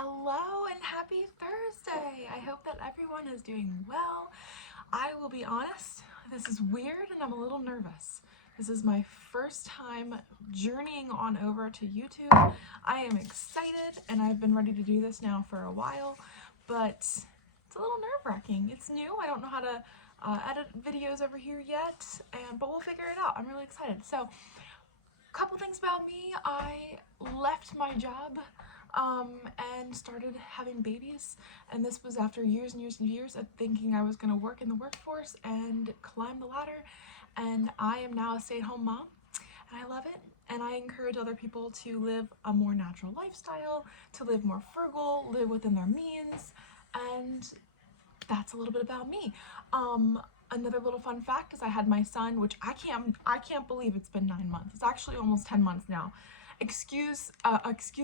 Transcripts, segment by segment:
Hello and happy Thursday! I hope that everyone is doing well. I will be honest, this is weird and I'm a little nervous. This is my first time journeying on over to YouTube. I am excited and I've been ready to do this now for a while, but it's a little nerve-wracking. It's new. I don't know how to edit videos over here yet, but we'll figure it out. I'm really excited. So, couple things about me. I left my job and started having babies, and this was after years and years and years of thinking I was going to work in the workforce and climb the ladder, and I am now a stay-at-home mom and I love it. And I encourage other people to live a more natural lifestyle, to live more frugal, live within their means, and that's a little bit about me. Another little fun fact is I had my son, which I can't believe it's been 9 months. It's actually almost 10 months now. Excuse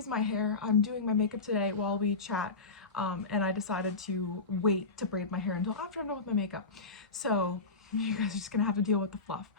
my hair. I'm doing my makeup today while we chat, and I decided to wait to braid my hair until after I'm done with my makeup. So you guys are just gonna have to deal with the fluff.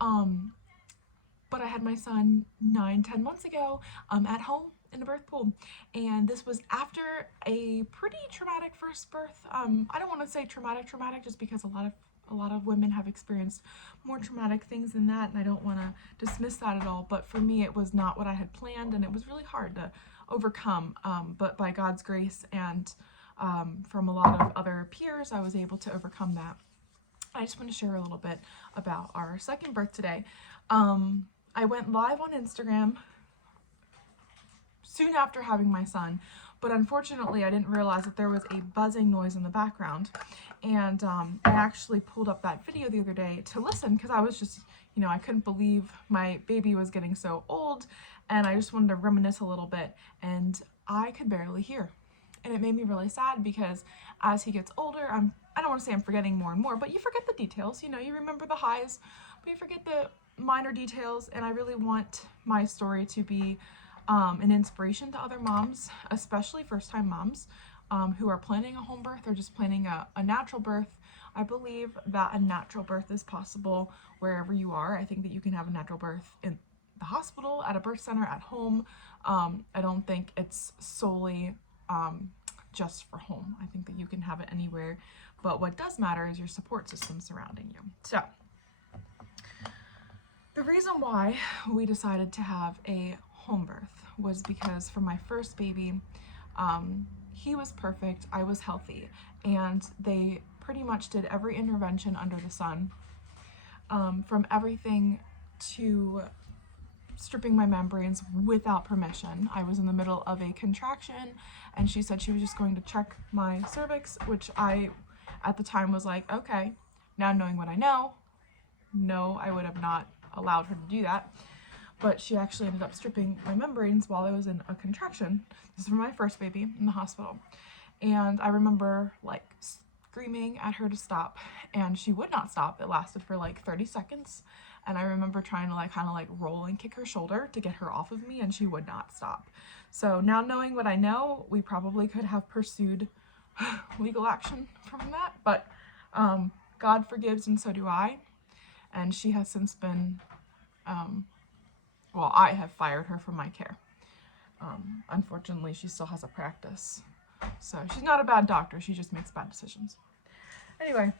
But I had my son 9-10 months ago at home in a birth pool, and this was after a pretty traumatic first birth. I don't want to say traumatic just because a lot of women have experienced more traumatic things than that, and I don't want to dismiss that at all, but for me it was not what I had planned, and it was really hard to overcome, but by God's grace and from a lot of other peers I was able to overcome that. I just want to share a little bit about our second birth today. I went live on Instagram soon after having my son, but unfortunately I didn't realize that there was a buzzing noise in the background, and I actually pulled up that video the other day to listen because I was just, I couldn't believe my baby was getting so old, and I just wanted to reminisce a little bit, and I could barely hear. And it made me really sad because as he gets older, I don't want to say I'm forgetting more and more, but you forget the details, you remember the highs, but you forget the minor details, and I really want my story to be an inspiration to other moms, especially first-time moms who are planning a home birth or just planning a natural birth. I believe that a natural birth is possible wherever you are. I think that you can have a natural birth in the hospital, at a birth center, at home. I don't think it's solely just for home. I think that you can have it anywhere, but what does matter is your support system surrounding you. So the reason why we decided to have a home birth was because for my first baby, he was perfect, I was healthy, and they pretty much did every intervention under the sun, from everything to stripping my membranes without permission. I was in the middle of a contraction, and she said she was just going to check my cervix, which I, at the time, was like, okay, now knowing what I know, no, I would have not allowed her to do that. But she actually ended up stripping my membranes while I was in a contraction. This is for my first baby in the hospital. And I remember like screaming at her to stop, and she would not stop. It lasted for like 30 seconds. And I remember trying to kind of roll and kick her shoulder to get her off of me, and she would not stop. So now knowing what I know, we probably could have pursued legal action from that, but God forgives and so do I. And she has since been, I have fired her from my care. Unfortunately, she still has a practice. So she's not a bad doctor, she just makes bad decisions. Anyway,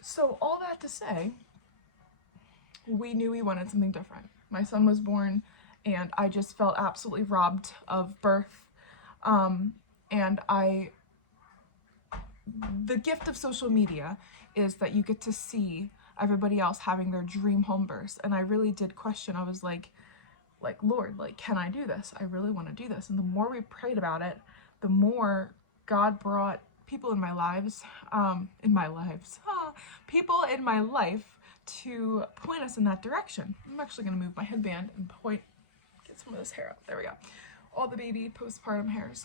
so all that to say, we knew we wanted something different. My son was born, and I just felt absolutely robbed of birth. And the gift of social media is that you get to see everybody else having their dream home births, and I really did question. I was like, Lord, can I do this? I really want to do this. And the more we prayed about it, the more God brought people in my lives, people in my life to point us in that direction. I'm actually going to move my headband and get some of this hair out. There we go. All the baby postpartum hairs.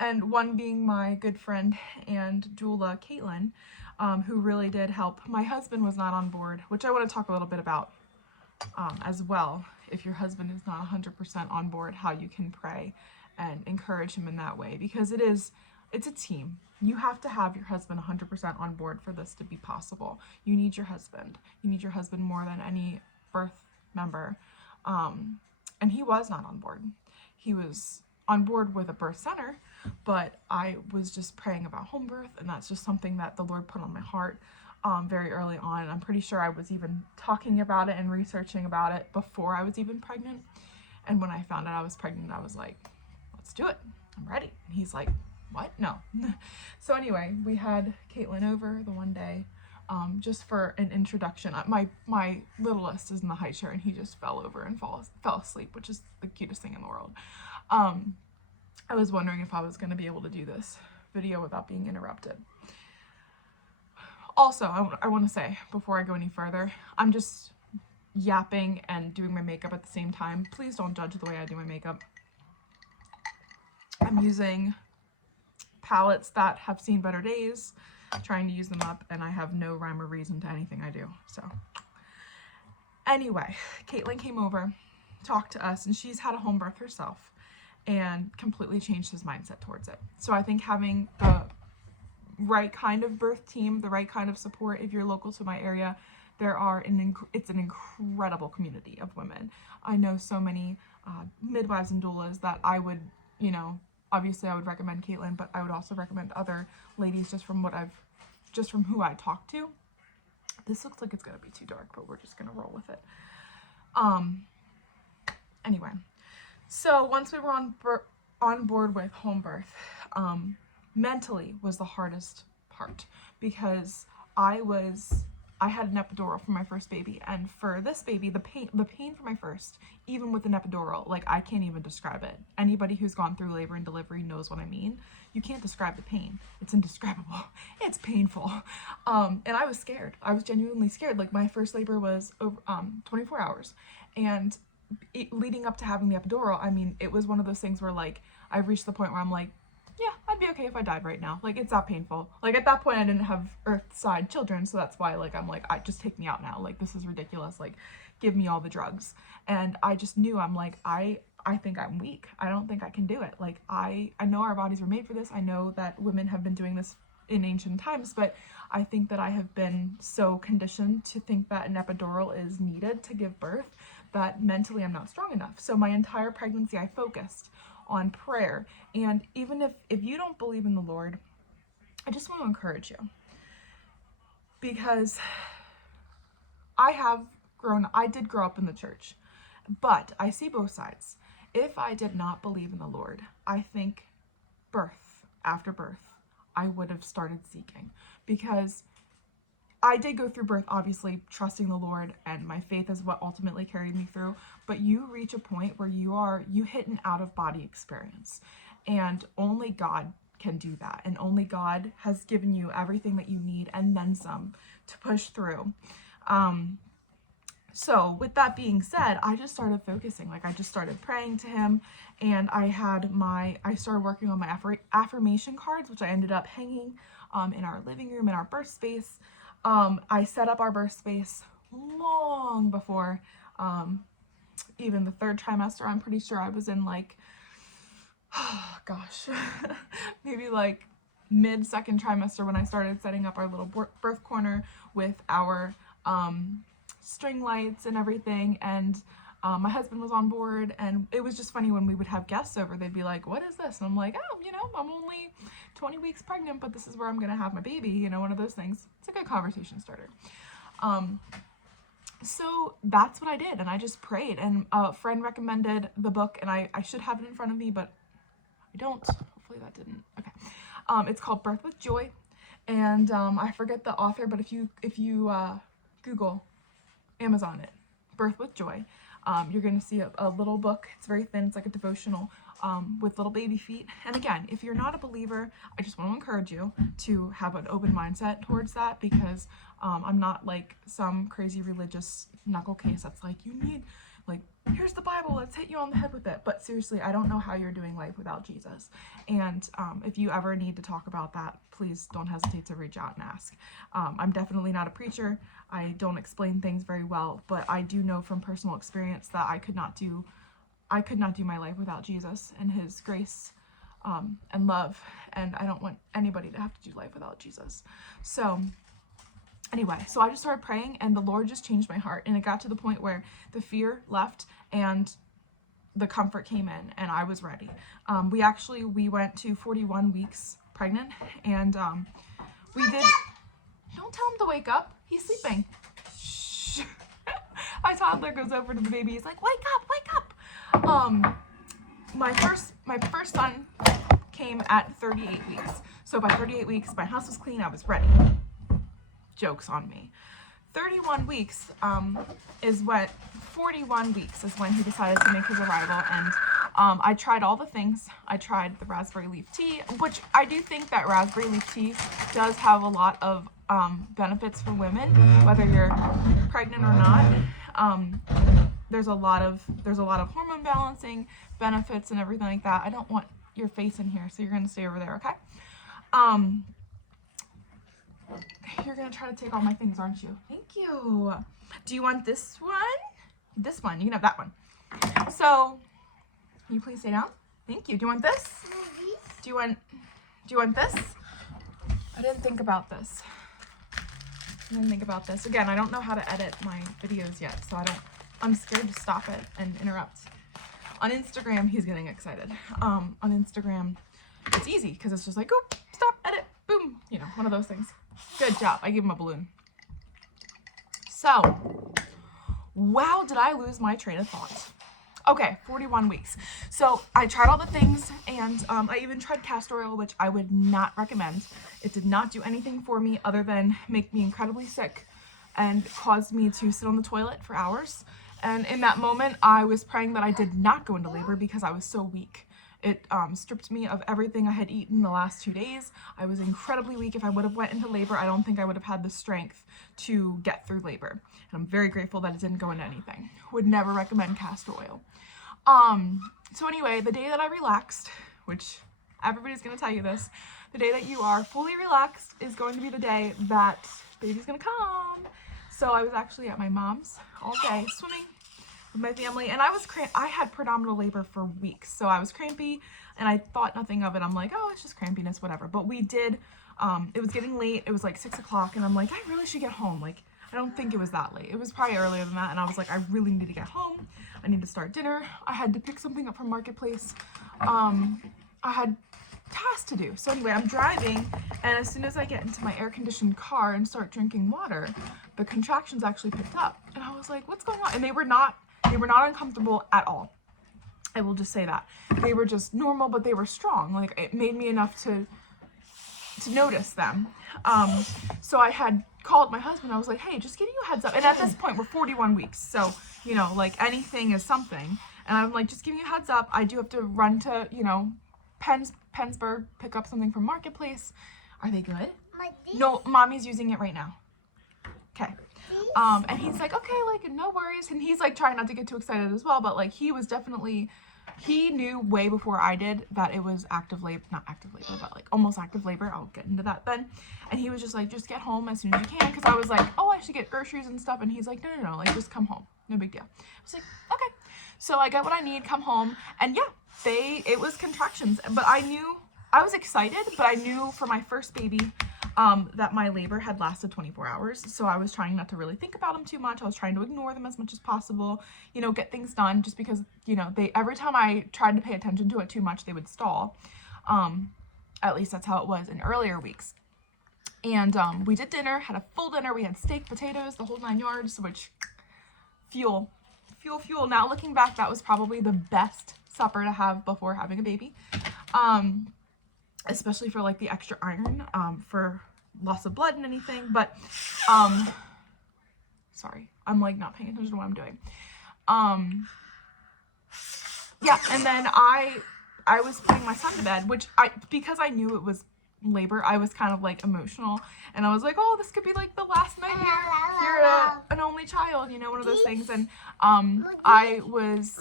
And one being my good friend and doula, Caitlin, who really did help. My husband was not on board, which I want to talk a little bit about as well. If your husband is not 100% on board, how you can pray and encourage him in that way, because it's a team. You have to have your husband 100% on board for this to be possible. You need your husband. You need your husband more than any birth member. And he was not on board. He was on board with a birth center, but I was just praying about home birth, and that's just something that the Lord put on my heart very early on. And I'm pretty sure I was even talking about it and researching about it before I was even pregnant. And when I found out I was pregnant, I was like, let's do it. I'm ready. And he's like, what? No. So anyway, we had Caitlin over the one day, just for an introduction. My littlest is in the high chair, and he just fell over and fell asleep, which is the cutest thing in the world. I was wondering if I was going to be able to do this video without being interrupted. Also, I want to say, before I go any further, I'm just yapping and doing my makeup at the same time. Please don't judge the way I do my makeup. I'm using palettes that have seen better days, trying to use them up, and I have no rhyme or reason to anything I do. So anyway, Caitlin came over, talked to us, and she's had a home birth herself and completely changed his mindset towards it. So I think having the right kind of birth team, the right kind of support, if you're local to my area, it's an incredible community of women. I know so many midwives and doulas that I would, obviously I would recommend Caitlin, but I would also recommend other ladies just from who I talked to. This looks like it's gonna be too dark, but we're just gonna roll with it. Anyway, so once we were on board with home birth, mentally was the hardest part, because I had an epidural for my first baby, and for this baby, the pain for my first, even with an epidural, like, I can't even describe it. Anybody who's gone through labor and delivery knows what I mean. You can't describe the pain. It's indescribable. It's painful. And I was scared. I was genuinely scared. Like, my first labor was over 24 hours, and leading up to having the epidural, I mean, it was one of those things where, like, I reached the point where I'm like, yeah, I'd be okay if I died right now. Like, it's that painful. Like, at that point, I didn't have earth-side children, so that's why, like, I'm like, just take me out now. Like, this is ridiculous. Like, give me all the drugs. And I just knew, I'm like, I think I'm weak. I don't think I can do it. Like, I know our bodies were made for this. I know that women have been doing this in ancient times, but I think that I have been so conditioned to think that an epidural is needed to give birth that mentally I'm not strong enough. So my entire pregnancy, I focused on prayer. And even if you don't believe in the Lord, I just want to encourage you, because I did grow up in the church, but I see both sides. If I did not believe in the Lord, I think after birth, I would have started seeking, because I did go through birth, obviously, trusting the Lord, and my faith is what ultimately carried me through. But you reach a point where you hit an out-of-body experience, and only God can do that. And only God has given you everything that you need and then some to push through. So with that being said, I just started focusing. Like, I just started praying to him, and I started working on my affirmation cards, which I ended up hanging in our living room, in our birth space. I set up our birth space long before even the third trimester. I'm pretty sure I was in, like, oh gosh, maybe like mid-second trimester when I started setting up our little birth corner with our string lights and everything. And my husband was on board, and it was just funny when we would have guests over. They'd be like, what is this? And I'm like, oh, I'm only 20 weeks pregnant, but this is where I'm gonna have my baby, one of those things. It's a good conversation starter. So that's what I did, and I just prayed, and a friend recommended the book, and I should have it in front of me, but I don't. Hopefully that didn't. Okay. It's called Birth with Joy, and I forget the author, but if you Google, Amazon it, Birth with Joy, you're going to see a little book. It's very thin. It's like a devotional with little baby feet. And again, if you're not a believer, I just want to encourage you to have an open mindset towards that, because I'm not like some crazy religious knuckle case that's like, you need, like, here's the Bible, let's hit you on the head with it. But seriously, I don't know how you're doing life without Jesus. And if you ever need to talk about that, please don't hesitate to reach out and ask. I'm definitely not a preacher. I don't explain things very well, but I do know from personal experience that I could not do my life without Jesus and his grace and love. And I don't want anybody to have to do life without Jesus. So anyway, so I just started praying, and the Lord just changed my heart, and it got to the point where the fear left, and the comfort came in and I was ready. We went to 41 weeks pregnant, and we did, don't tell him to wake up, he's sleeping. Shh. My toddler goes over to the baby, he's like, wake up, wake up. My first son came at 38 weeks. So by 38 weeks, my house was clean, I was ready. Joke's on me. 31 weeks is when, 41 weeks is when he decided to make his arrival, and I tried all the things. I tried the raspberry leaf tea, which I do think that raspberry leaf tea does have a lot of benefits for women, whether you're pregnant or not. There's a lot of hormone balancing benefits and everything like that. I don't want your face in here, so you're gonna stay over there, okay? You're gonna try to take all my things, aren't you? Thank you. Do you want this one? This one, you can have that one. So, can you please stay down? Thank you. Do you want this? Do you want this? I didn't think about this. Again, I don't know how to edit my videos yet, so I'm scared to stop it and interrupt. On Instagram, he's getting excited. On Instagram, it's easy because it's just like, oh, stop, edit, boom. You know, one of those things. Good job. I gave him a balloon. So, wow, did I lose my train of thought. Okay, 41 weeks. So I tried all the things, and I even tried castor oil, which I would not recommend. It did not do anything for me other than make me incredibly sick and caused me to sit on the toilet for hours. And in that moment, I was praying that I did not go into labor because I was so weak. It stripped me of everything I had eaten the last 2 days. I was incredibly weak. If I would have went into labor, I don't think I would have had the strength to get through labor. And I'm very grateful that it didn't go into anything. Would never recommend castor oil. So anyway, the day that I relaxed, which everybody's gonna tell you this, the day that you are fully relaxed is going to be the day that baby's gonna come. So I was actually at my mom's all day swimming with my family, and I had predominant labor for weeks, so I was crampy and I thought nothing of it. I'm like, oh, it's just crampiness, whatever. But we did, it was getting late, it was like 6 o'clock, and I'm like, I really should get home. Like, I don't think it was that late. It was probably earlier than that, and I was like, I really need to get home. I need to start dinner. I had to pick something up from Marketplace. I had tasks to do. So anyway, I'm driving, and as soon as I get into my air-conditioned car and start drinking water, the contractions actually picked up. And I was like, what's going on? And they were not uncomfortable at all. I will just say that. They were just normal, but they were strong. Like, it made me enough to notice them. So I had called my husband. I was like, hey, just giving you a heads up. And at this point, we're 41 weeks. So, you know, like, anything is something. And I'm like, just giving you a heads up. I do have to run to, you know, Pennsburg, pick up something from Marketplace. Are they good? No, mommy's using it right now. Okay. And he's like, okay, like, no worries. And he's like trying not to get too excited as well, but like he knew way before I did that it was active labor, not active labor, but like almost active labor. I'll get into that then. And he was just like, just get home as soon as you can. Cause I was like, oh, I should get groceries and stuff. And he's like, no, like, just come home. No big deal. I was like, okay. So I got what I need, come home. And yeah, it was contractions, but I was excited, but I knew for my first baby, that my labor had lasted 24 hours. So I was trying not to really think about them too much. I was trying to ignore them as much as possible, you know, get things done, just because, you know, every time I tried to pay attention to it too much, they would stall. At least that's how it was in earlier weeks. And we did dinner, had a full dinner. We had steak, potatoes, the whole 9 yards, which fuel. Now looking back, that was probably the best supper to have before having a baby. Especially for like the extra iron, for loss of blood and anything, but, sorry, I'm like not paying attention to what I'm doing. Yeah, and then I was putting my son to bed, which because I knew it was labor, I was kind of like emotional, and I was like, oh, this could be like the last night you're an only child, you know, one of those things. And I was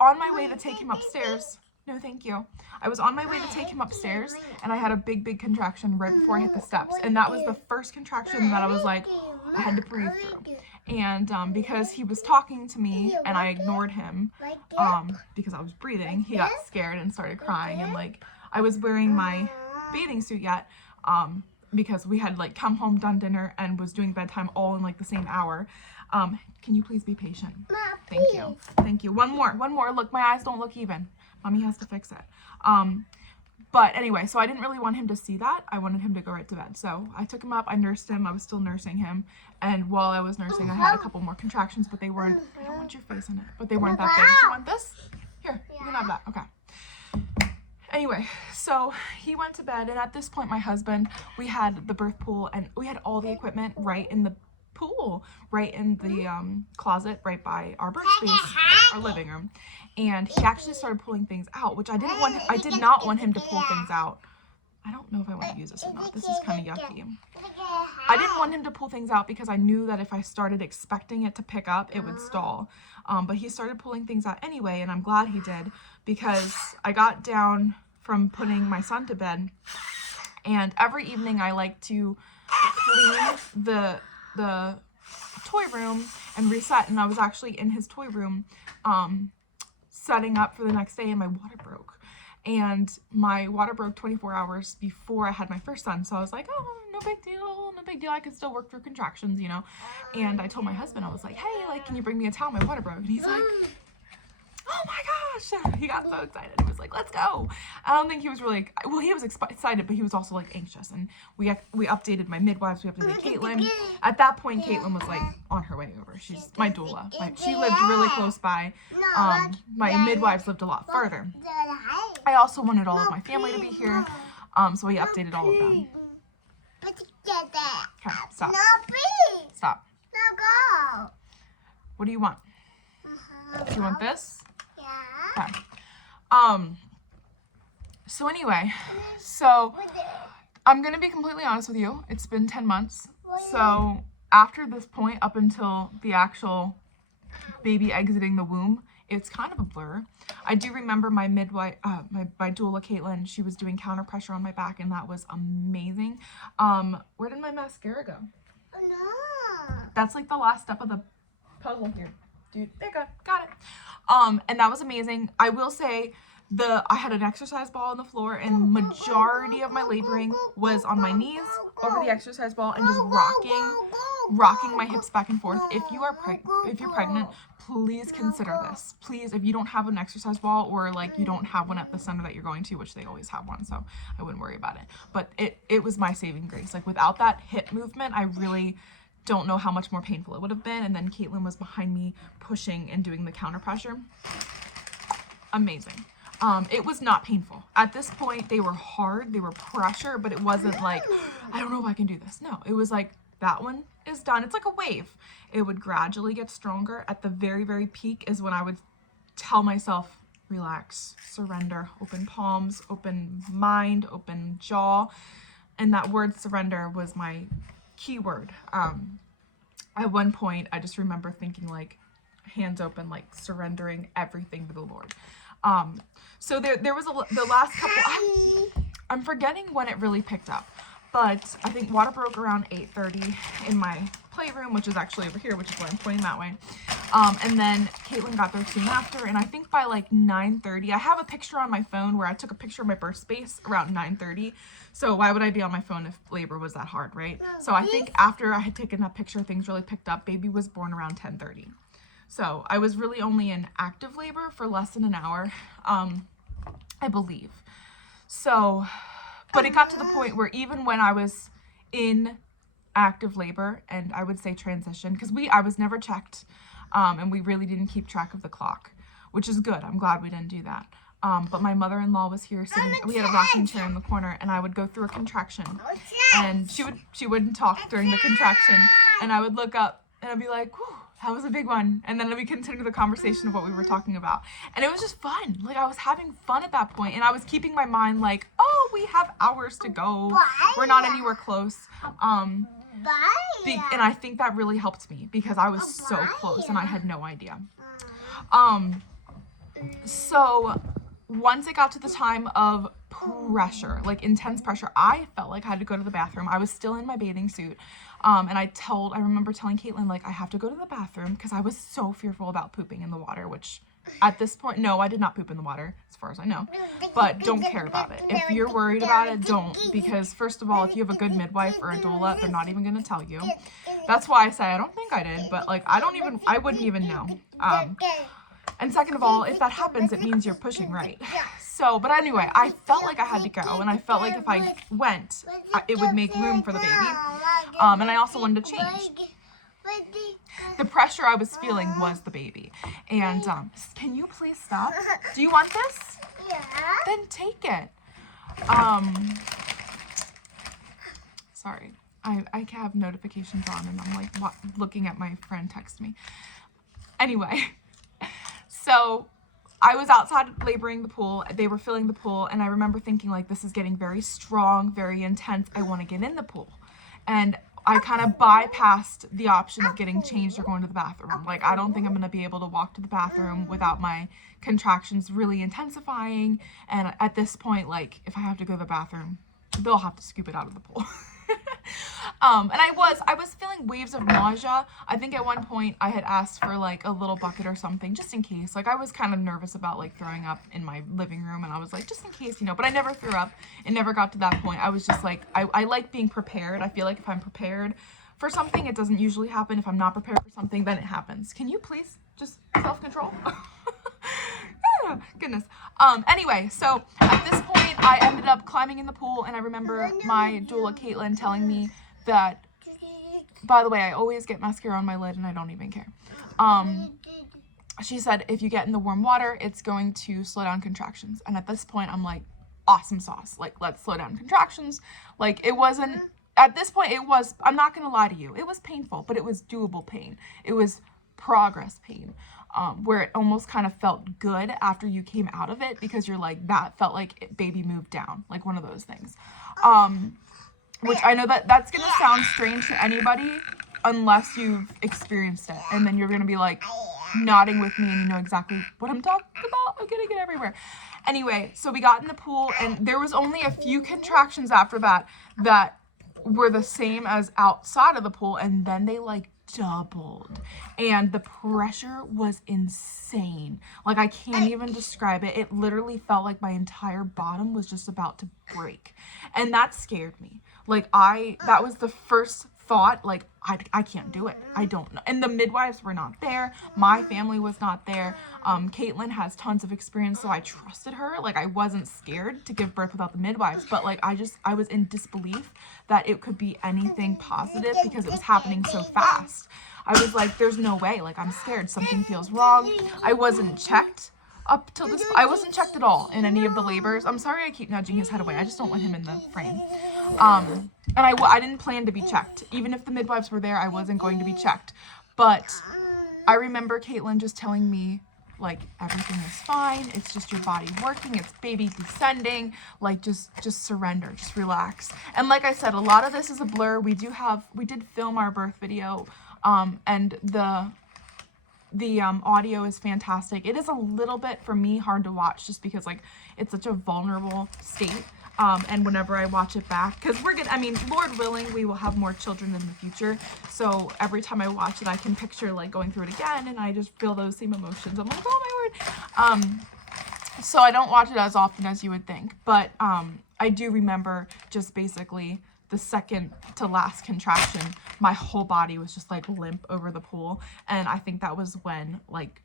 on my way to take him upstairs. No, thank you. I was on my way to take him upstairs, and I had a big contraction right before I hit the steps. And that was the first contraction that I was like, I had to breathe through. And because he was talking to me and I ignored him, because I was breathing, he got scared and started crying. And like, I was wearing my bathing suit yet. because we had like come home, done dinner, and was doing bedtime all in like the same hour. Can you please be patient? Thank you. Thank you. One more. Look, my eyes don't look even. Mommy has to fix it. But anyway, so I didn't really want him to see that. I wanted him to go right to bed. So I took him up, I nursed him, I was still nursing him. And while I was nursing, I had a couple more contractions, but they weren't, I don't want your face in it, but they weren't that big. Do you want this? Here, you can have that. Okay. Anyway, so he went to bed, and at this point, my husband, we had the birth pool, and we had all the equipment right in the pool, right in the closet, right by our birth space, our living room. And he actually started pulling things out, which I did not want him to pull things out. I don't know if I want to use this or not. This is kind of yucky. I didn't want him to pull things out because I knew that if I started expecting it to pick up, it would stall. But he started pulling things out anyway, and I'm glad he did, because I got down from putting my son to bed, and every evening I like to clean the toy room and reset, and I was actually in his toy room setting up for the next day, and my water broke. And my water broke 24 hours before I had my first son. So I was like, oh, no big deal, no big deal. I could still work through contractions, you know. And I told my husband, I was like, hey, like, can you bring me a towel? My water broke. And he's like, oh my gosh. He got so excited. He was like, let's go. I don't think he was really, well, he was excited, but he was also like anxious. And we updated my midwives. We updated Caitlin. At that point, Caitlin was like on her way over. She's my doula. She lived really close by. My midwives lived a lot further. I also wanted all of my family to be here. So we updated all of them. Okay, stop. Stop. What do you want? Do you want this? Yeah. Okay. So anyway, so I'm gonna be completely honest with you. It's been 10 months. So after this point, up until the actual baby exiting the womb, it's kind of a blur. I do remember my midwife, my doula Caitlin, she was doing counter pressure on my back, and that was amazing. Where did my mascara go? Oh no. That's like the last step of the puzzle here. Dude, there you go, got it. And that was amazing. I will say I had an exercise ball on the floor, and majority of my laboring was on my knees over the exercise ball and just rocking my hips back and forth. If you're pregnant, please consider this. Please, if you don't have an exercise ball, or like you don't have one at the center that you're going to, which they always have one, so I wouldn't worry about it. But it was my saving grace. Like, without that hip movement, I really don't know how much more painful it would have been. And then Caitlin was behind me pushing and doing the counter pressure. Amazing. It was not painful. At this point, they were hard, they were pressure, but it wasn't like, I don't know if I can do this. No, it was like, that one is done. It's like a wave. It would gradually get stronger. At the very, very peak is when I would tell myself, relax, surrender, open palms, open mind, open jaw. And that word surrender was my key word. At one point, I just remember thinking, like, hands open, like surrendering everything to the Lord. So there was the last couple, I'm forgetting when it really picked up, but I think water broke around 8:30 in my playroom, which is actually over here, which is why I'm pointing that way. And then Caitlin got there soon after, and I think by like 9:30, I have a picture on my phone where I took a picture of my birth space around 9:30. So why would I be on my phone if labor was that hard, right? So I think after I had taken that picture, things really picked up. Baby was born around 10:30. So I was really only in active labor for less than an hour, I believe. So, but it got to the point where even when I was in active labor, and I would say transition, because I was never checked, and we really didn't keep track of the clock, which is good. I'm glad we didn't do that. But my mother-in-law was here sitting, we had a rocking chair in the corner, and I would go through a contraction, and she wouldn't talk during the contraction, and I would look up and I'd be like, whew, that was a big one. And then we continue the conversation of what we were talking about. And it was just fun. Like, I was having fun at that point, and I was keeping my mind like, oh, we have hours to go. We're not anywhere close. And I think that really helped me because I was so close and I had no idea. So once it got to the time of pressure, like intense pressure, I felt like I had to go to the bathroom. I was still in my bathing suit. And I remember telling Caitlin, like, I have to go to the bathroom because I was so fearful about pooping in the water, which at this point, no, I did not poop in the water, as far as I know, but don't care about it. If you're worried about it, don't, because first of all, if you have a good midwife or a doula, they're not even going to tell you. That's why I say I don't think I did, but like I wouldn't even know. And second of all, if that happens, it means you're pushing right. So, but anyway, I felt like I had to go, and I felt like if I went, it would make room for the baby. And I also wanted to change. The pressure I was feeling was the baby. And can you please stop? Do you want this? Yeah. Then take it. Sorry. I have notifications on and I'm like looking at my friend text me. Anyway, so I was outside laboring the pool. They were filling the pool, and I remember thinking like, this is getting very strong, very intense. I want to get in the pool. And I kind of bypassed the option of getting changed or going to the bathroom. Like, I don't think I'm going to be able to walk to the bathroom without my contractions really intensifying. And at this point, like, if I have to go to the bathroom, they'll have to scoop it out of the pool. And I was feeling waves of nausea. I think at one point I had asked for like a little bucket or something just in case. Like, I was kind of nervous about like throwing up in my living room, and I was like, just in case, you know, but I never threw up. It never got to that point. I was just like, I like being prepared. I feel like if I'm prepared for something, it doesn't usually happen. If I'm not prepared for something, then it happens. Can you please just self-control? Goodness. Anyway, so at this point I ended up climbing in the pool, and I remember my doula Caitlin telling me that, by the way, I always get mascara on my lid and I don't even care. She said if you get in the warm water, it's going to slow down contractions. And at this point I'm like, awesome sauce. Like, let's slow down contractions. Like, it wasn't, at this point it was, I'm not gonna lie to you, it was painful, but it was doable pain. It was progress pain. Where it almost kind of felt good after you came out of it, because you're like, that felt like baby moved down, like one of those things. Which I know that's gonna sound strange to anybody unless you've experienced it, and then you're gonna be like nodding with me and you know exactly what I'm talking about. I'm gonna get everywhere. Anyway, so we got in the pool, and there was only a few contractions after that were the same as outside of the pool, and then they like doubled, and the pressure was insane. Like, I can't even describe it. It literally felt like my entire bottom was just about to break, and that scared me. Like, that was the first thought, like, I can't do it. I don't know. And the midwives were not there. My family was not there. Caitlin has tons of experience, so I trusted her. Like, I wasn't scared to give birth without the midwives, but like, I was in disbelief that it could be anything positive because it was happening so fast. I was like, there's no way. Like, I'm scared. Something feels wrong. I wasn't checked up till this. I wasn't checked at all in any of the labors. I'm sorry I keep nudging his head away. I just don't want him in the frame. And I didn't plan to be checked. Even if the midwives were there, I wasn't going to be checked. But I remember Caitlin just telling me, like, everything is fine. It's just your body working. It's baby descending. Like, just surrender. Just relax. And like I said, a lot of this is a blur. We did film our birth video, and the audio is fantastic. It is a little bit, for me, hard to watch just because, like, it's such a vulnerable state. And whenever I watch it back, because Lord willing, we will have more children in the future. So every time I watch it, I can picture like going through it again, and I just feel those same emotions. I'm like, oh my word. So I don't watch it as often as you would think, but I do remember just basically the second to last contraction, my whole body was just like limp over the pool. And I think that was when like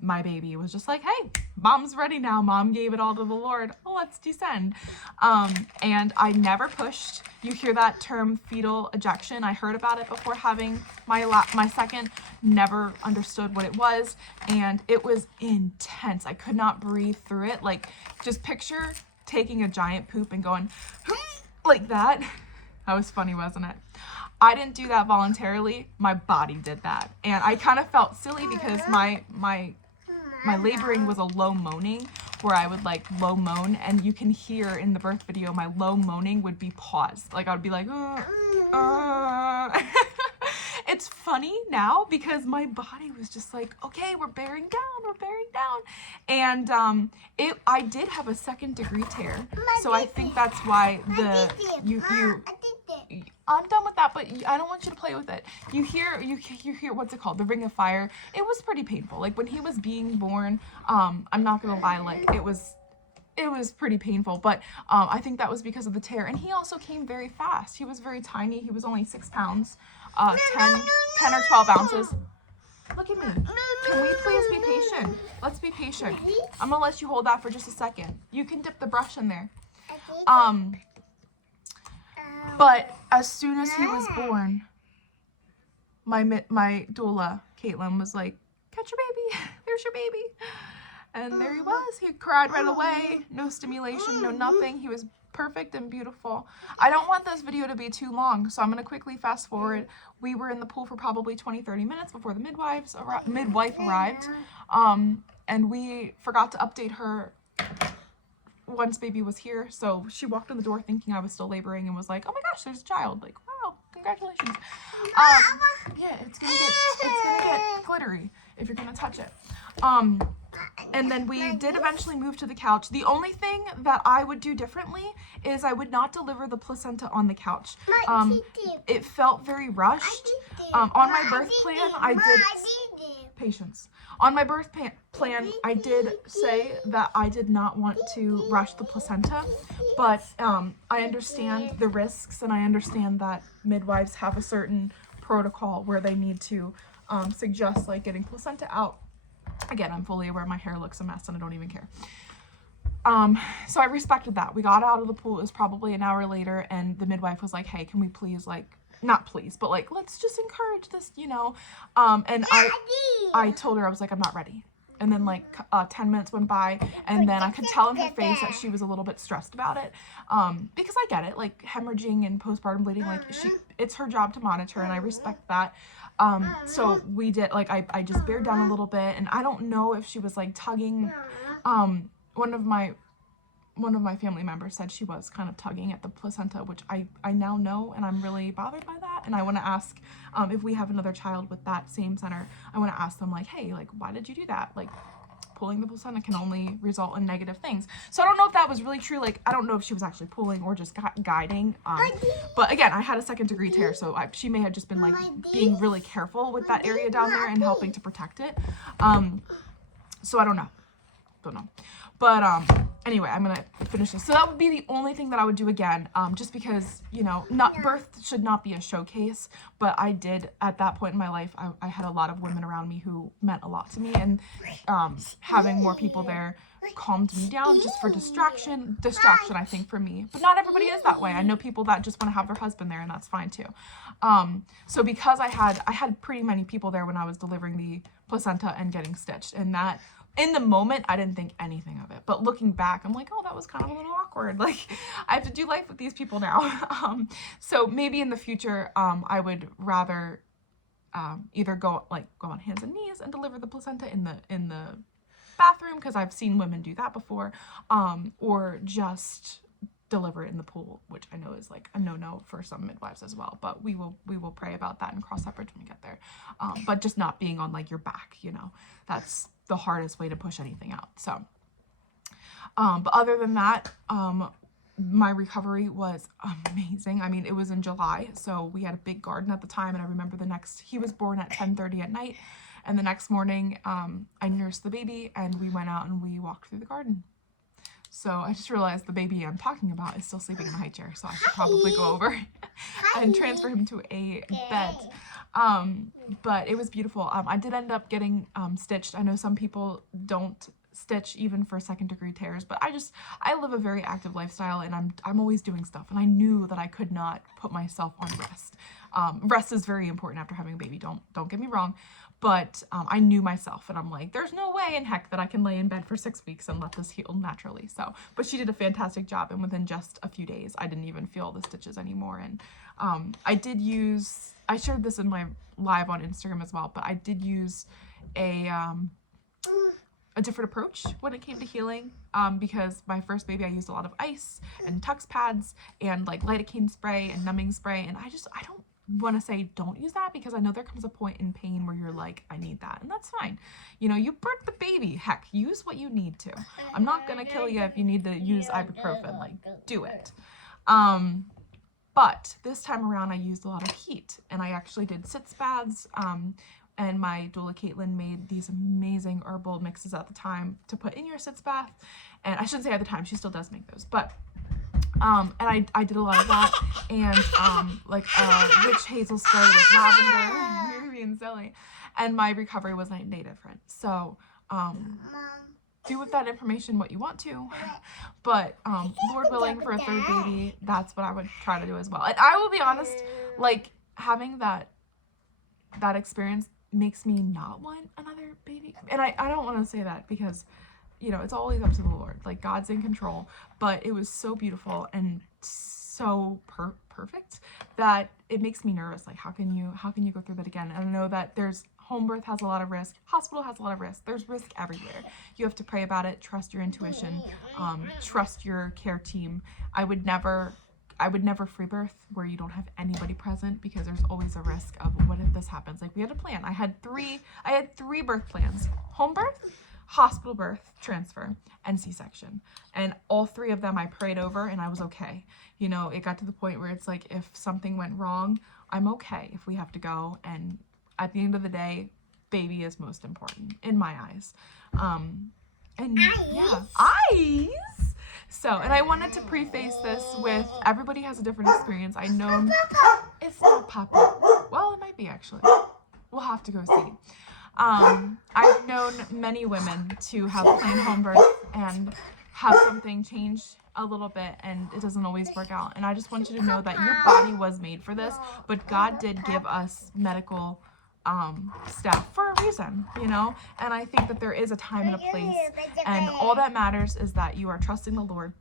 my baby was just like, hey, mom's ready now. Mom gave it all to the Lord. Let's descend. And I never pushed. You hear that term fetal ejection. I heard about it before having my second, never understood what it was. And it was intense. I could not breathe through it. Like, just picture taking a giant poop and going like that. That was funny, wasn't it? I didn't do that voluntarily. My body did that. And I kind of felt silly because my laboring was a low moaning, where I would like low moan, and you can hear in the birth video my low moaning would be paused. Like, I would be like, It's funny now because my body was just like, okay, we're bearing down. And I did have a 2nd degree tear. So I think that's why I'm done with that, but I don't want you to play with it. You hear, what's it called? The Ring of Fire. It was pretty painful. Like, when he was being born, I'm not gonna lie, like, it was pretty painful, but I think that was because of the tear. And he also came very fast. He was very tiny. He was only 6 pounds, 10 or 12 ounces. Look at me. Can we please be patient? Let's be patient. I'm gonna let you hold that for just a second. You can dip the brush in there. But as soon as he was born, my doula, Caitlin, was like, catch your baby. There's your baby. And there he was. He cried right away. No stimulation, no nothing. He was perfect and beautiful. I don't want this video to be too long, so I'm going to quickly fast forward. We were in the pool for probably 20-30 minutes before the midwife arrived. And we forgot to update her once baby was here. So she walked in the door thinking I was still laboring and was like, oh my gosh, there's a child. Like, wow, congratulations. Yeah, it's gonna get glittery if you're gonna touch it. And then we did eventually move to the couch. The only thing that I would do differently is I would not deliver the placenta on the couch. It felt very rushed. On my birth plan, I did patience. On my birth plan, I did say that I did not want to rush the placenta, but I understand the risks, and I understand that midwives have a certain protocol where they need to suggest like getting placenta out. Again, I'm fully aware my hair looks a mess and I don't even care. So I respected that. We got out of the pool. It was probably an hour later, and the midwife was like, hey, can we please, like, not please, but like, let's just encourage this, you know? And I told her, I was like, I'm not ready. And then like 10 minutes went by, and then I could tell in her face that she was a little bit stressed about it. Because I get it, like hemorrhaging and postpartum bleeding, like it's her job to monitor, and I respect that. So we did, like, I just bared down a little bit, and I don't know if she was like tugging. One of my family members said she was kind of tugging at the placenta, which I now know, and I'm really bothered by that. And I want to ask, if we have another child with that same center, I want to ask them, like, hey, like, why did you do that? Like, pulling the placenta can only result in negative things. So I don't know if that was really true. Like, I don't know if she was actually pulling or just guiding. But again, I had a 2nd-degree tear, so she may have just been like being really careful with that area down there and helping to protect it. So I don't know. But anyway, I'm gonna finish this. So that would be the only thing that I would do again, just because, you know, birth should not be a showcase, but I did, at that point in my life, I had a lot of women around me who meant a lot to me, and having more people there calmed me down just for distraction, I think, for me. But not everybody is that way. I know people that just want to have their husband there, and that's fine too. So because I had pretty many people there when I was delivering the placenta and getting stitched, and that, in the moment, I didn't think anything of it. But looking back, I'm like, oh, that was kind of a little awkward. Like, I have to do life with these people now. So maybe in the future, I would rather either go on hands and knees and deliver the placenta in the bathroom, because I've seen women do that before, or just deliver it in the pool, which I know is like a no-no for some midwives as well. But we will pray about that and cross that bridge when we get there. But just not being on like your back, you know, that's the hardest way to push anything out. So but other than that, my recovery was amazing. I mean, it was in July, so we had a big garden at the time, and I remember he was born at 10:30 at night, and the next morning I nursed the baby, and we went out and we walked through the garden. So I just realized the baby I'm talking about is still sleeping in the high chair, so I should probably go over and transfer him to a bed. But it was beautiful. I did end up getting stitched. I know some people don't stitch even for 2nd-degree tears, but I live a very active lifestyle, and I'm always doing stuff, and I knew that I could not put myself on rest. Rest is very important after having a baby, don't get me wrong, but I knew myself, and I'm like, there's no way in heck that I can lay in bed for 6 weeks and let this heal naturally. So, but she did a fantastic job, and within just a few days I didn't even feel the stitches anymore. And I shared this in my live on Instagram as well, but I did use a different approach when it came to healing, because my first baby I used a lot of ice and Tux pads and like lidocaine spray and numbing spray, and I don't want to say don't use that, because I know there comes a point in pain where you're like, I need that, and that's fine. You know, you birthed the baby, heck, use what you need to. I'm not gonna kill you if you need to use ibuprofen, like, do it. But this time around I used a lot of heat, and I actually did sitz baths, and my doula Caitlin made these amazing herbal mixes at the time to put in your sitz bath. And I shouldn't say at the time, she still does make those, but and I did a lot of that, and like witch hazel spray with lavender. You're being silly. And my recovery was night and day different. So do with that information what you want to, but Lord willing, for a third baby, that's what I would try to do as well. And I will be honest, like, having that experience makes me not want another baby. And I don't want to say that because, you know, it's always up to the Lord. Like, God's in control. But it was so beautiful and so perfect that it makes me nervous. Like, how can you go through that again? And I know that home birth has a lot of risk. Hospital has a lot of risk. There's risk everywhere. You have to pray about it. Trust your intuition. Trust your care team. I would never free birth where you don't have anybody present, because there's always a risk of, what if this happens? Like, we had a plan. I had three birth plans: home birth, hospital birth, transfer, and C-section. And all three of them I prayed over, and I was okay. You know, it got to the point where it's like, if something went wrong, I'm okay if we have to go. And at the end of the day, baby is most important in my eyes. And yeah, eyes. So, and I wanted to preface this with, everybody has a different experience. I know it's not Papa. Well, it might be, actually. We'll have to go see. I've known many women to have planned home birth and have something change a little bit, and it doesn't always work out. And I just want you to know that your body was made for this, but God did give us medical staff for a reason, you know. And I think that there is a time and a place, and all that matters is that you are trusting the Lord,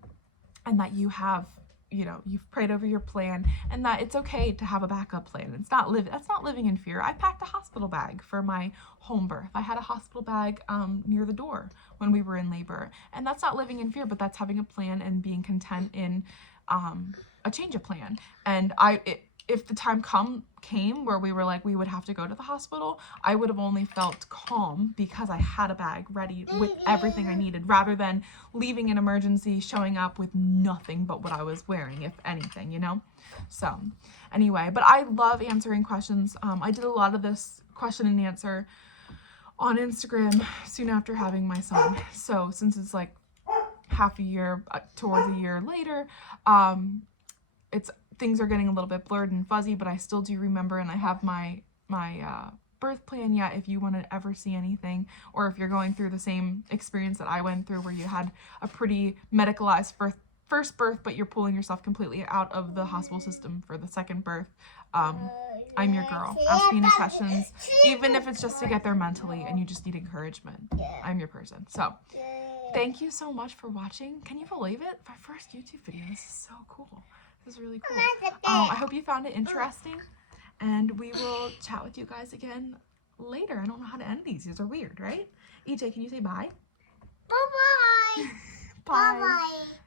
and that you have, you know, you've prayed over your plan, and that it's okay to have a backup plan. That's not living in fear. I packed a hospital bag for my home birth. I had a hospital bag near the door when we were in labor, and that's not living in fear, but that's having a plan and being content in a change of plan. And if the time came where we were like, we would have to go to the hospital, I would have only felt calm because I had a bag ready with everything I needed, rather than leaving an emergency, showing up with nothing but what I was wearing, if anything, you know? So anyway, but I love answering questions. I did a lot of this question and answer on Instagram soon after having my son. So since it's like half a year towards a year later, things are getting a little bit blurred and fuzzy, but I still do remember, and I have my birth plan yet if you want to ever see anything, or if you're going through the same experience that I went through, where you had a pretty medicalized first birth, but you're pulling yourself completely out of the hospital system for the second birth. I'm your girl. Ask me any questions, even if it's just to get there mentally and you just need encouragement. I'm your person. So thank you so much for watching. Can you believe it? My first YouTube video. This is so cool. This is really cool. I hope you found it interesting, and we will chat with you guys again later. I don't know how to end these. These are weird, right? EJ, can you say bye? Bye-bye. Bye. Bye-bye.